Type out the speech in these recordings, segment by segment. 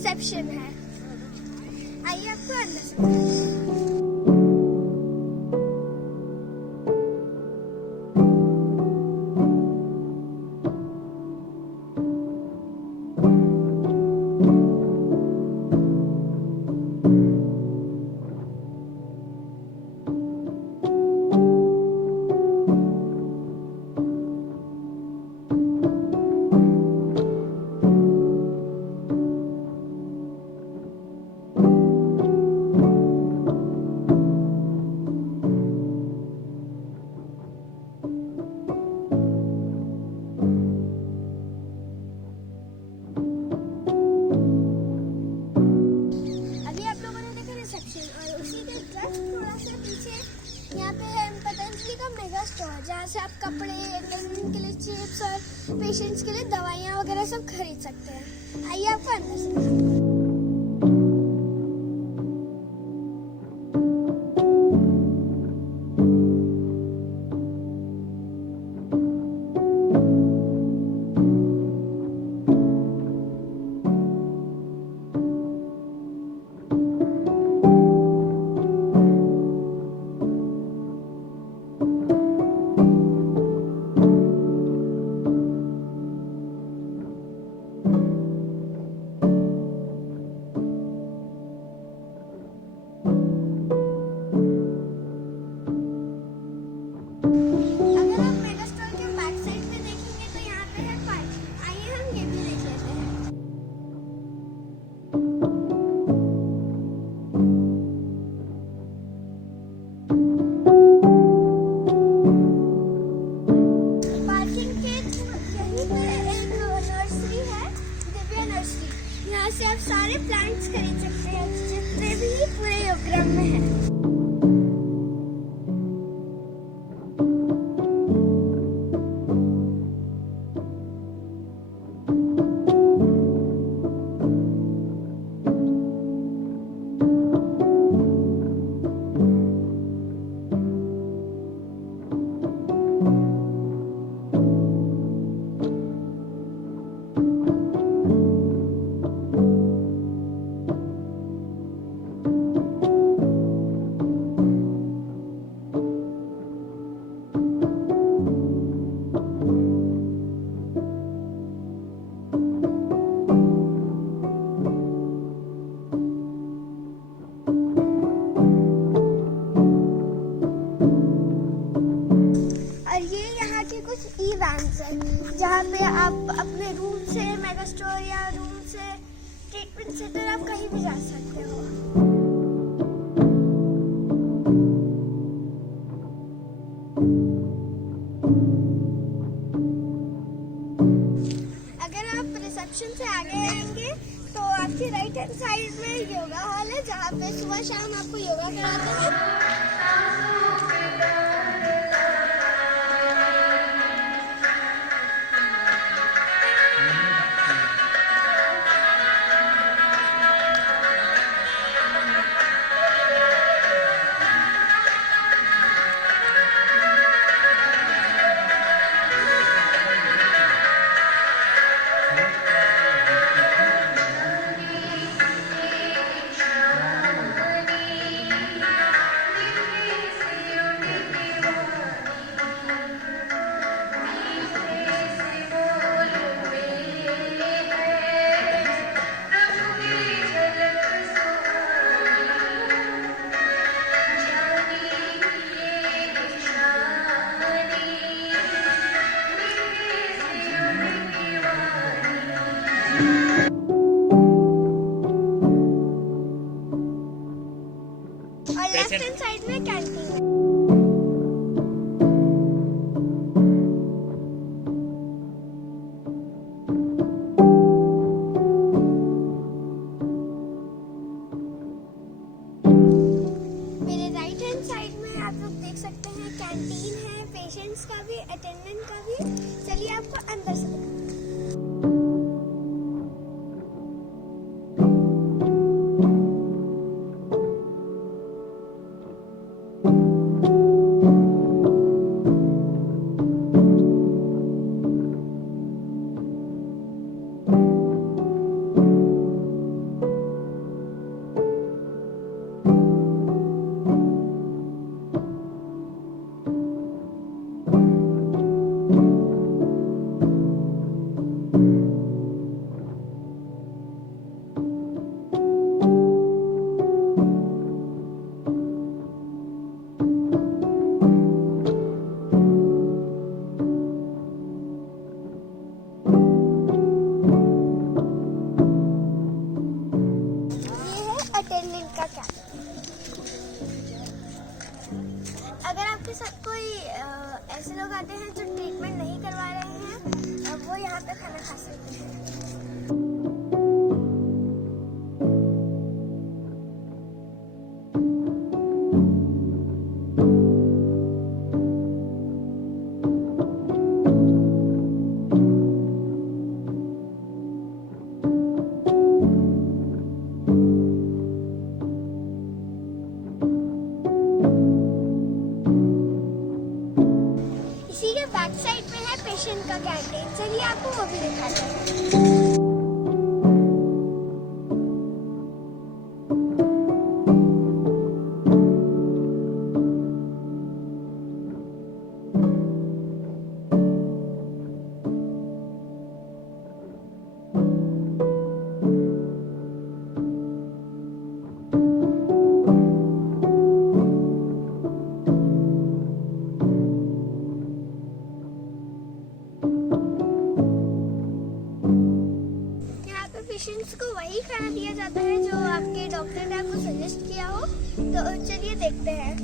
Reception है। आइए आपको अंदर से दिखाते हैं। जहाँ से आप कपड़े, प्रेग्नेंट के लिए चिप्स और पेशेंट्स के लिए दवाइयाँ वगैरह सब खरीद सकते हैं। आइए आपको अंदर से दिखाते हैं। यहाँ से आप सारे प्लांट्स खरीद सकते हैं जितने भी पूरे योगग्राम में हैं। जहाँ पे आप अपने रूम से मेगा स्टोर या रूम से ट्रीटमेंट सेंटर आप कहीं भी जा सकते हो। अगर आप रिसेप्शन से आगे आएंगे तो आपकी राइट हैंड साइड में योगा हॉल है जहाँ पे सुबह शाम आपको योगा कराते हैं। लेफ्ट हैंड साइड में कैंटीन है। मेरे राइट हैंड साइड में आप लोग देख सकते हैं कैंटीन है, पेशेंट्स का भी, अटेंडेंट का भी। चलिए आपको अंदर से दिखाते हैं। अटेंडेंट का कैंटीन। अगर आपके साथ कोई ऐसे लोग आते हैं जो ट्रीटमेंट नहीं करवा रहे हैं, वो यहाँ पे खाना खा सकते हैं। इसी के बैक साइड में है पेशेंट का कैंटीन। चलिए आपको वो भी दिखाते हैं। पेशेंट्स को वही खाना दिया जाता है जो आपके डॉक्टर ने आपको सजेस्ट किया हो। तो चलिए देखते हैं।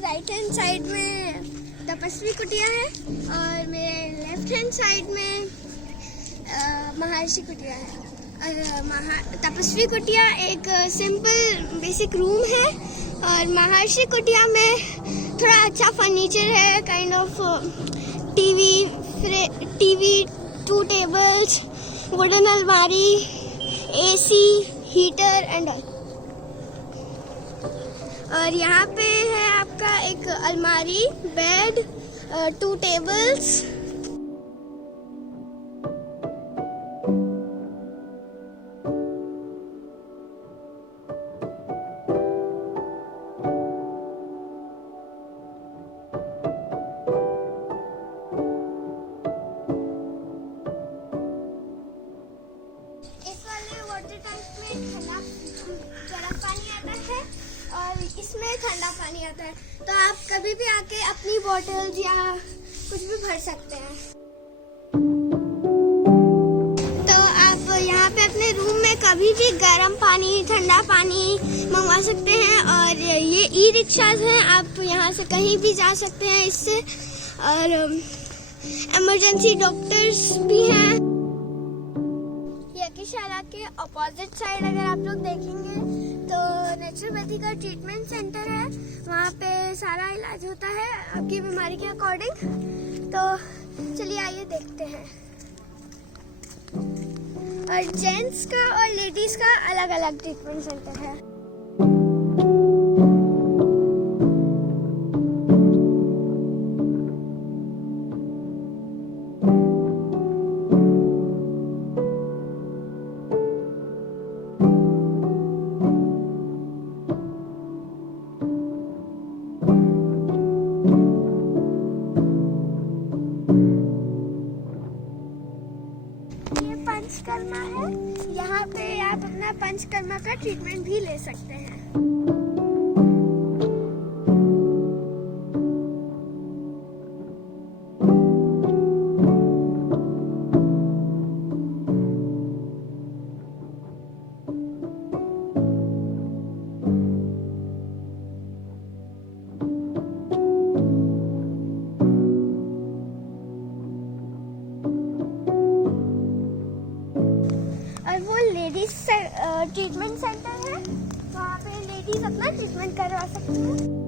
राइट हैंड साइड में तपस्वी कुटिया है और मेरे लेफ्ट हैंड साइड में महर्षि कुटिया है। तपस्वी कुटिया एक सिंपल बेसिक रूम है और महर्षि कुटिया में थोड़ा अच्छा फर्नीचर है, kind of TV, 2 tables, wooden अलमारी, एसी, हीटर एंड ऑल। और यहाँ पे है आपका एक अलमारी, बेड, 2 टेबल्स, इस वाले वाटर टैंक में ठंडा गर्म पानी आता है और इसमें ठंडा पानी आता है। तो आप कभी भी आके अपनी बोतल या कुछ भी भर सकते हैं। तो आप यहाँ पे अपने रूम में कभी भी गर्म पानी, ठंडा पानी मंगवा सकते हैं। और ये ई रिक्शाज हैं, आप यहाँ से कहीं भी जा सकते हैं इससे। और इमरजेंसी डॉक्टर्स भी हैं। यज्ञशाला के अपोजिट साइड अगर आप लोग देखेंगे तो नेचुरोपैथी का ट्रीटमेंट सेंटर है। वहाँ पे सारा इलाज होता है आपकी बीमारी के अकॉर्डिंग। तो चलिए आइए देखते हैं। और जेंट्स का और लेडीज का अलग अलग ट्रीटमेंट सेंटर है। पंचकर्मा है, यहाँ पे आप अपना पंचकर्मा का ट्रीटमेंट भी ले सकते हैं। लेडीज ट्रीटमेंट सेंटर है, वहाँ पे लेडीज अपना ट्रीटमेंट करवा सकती हैं।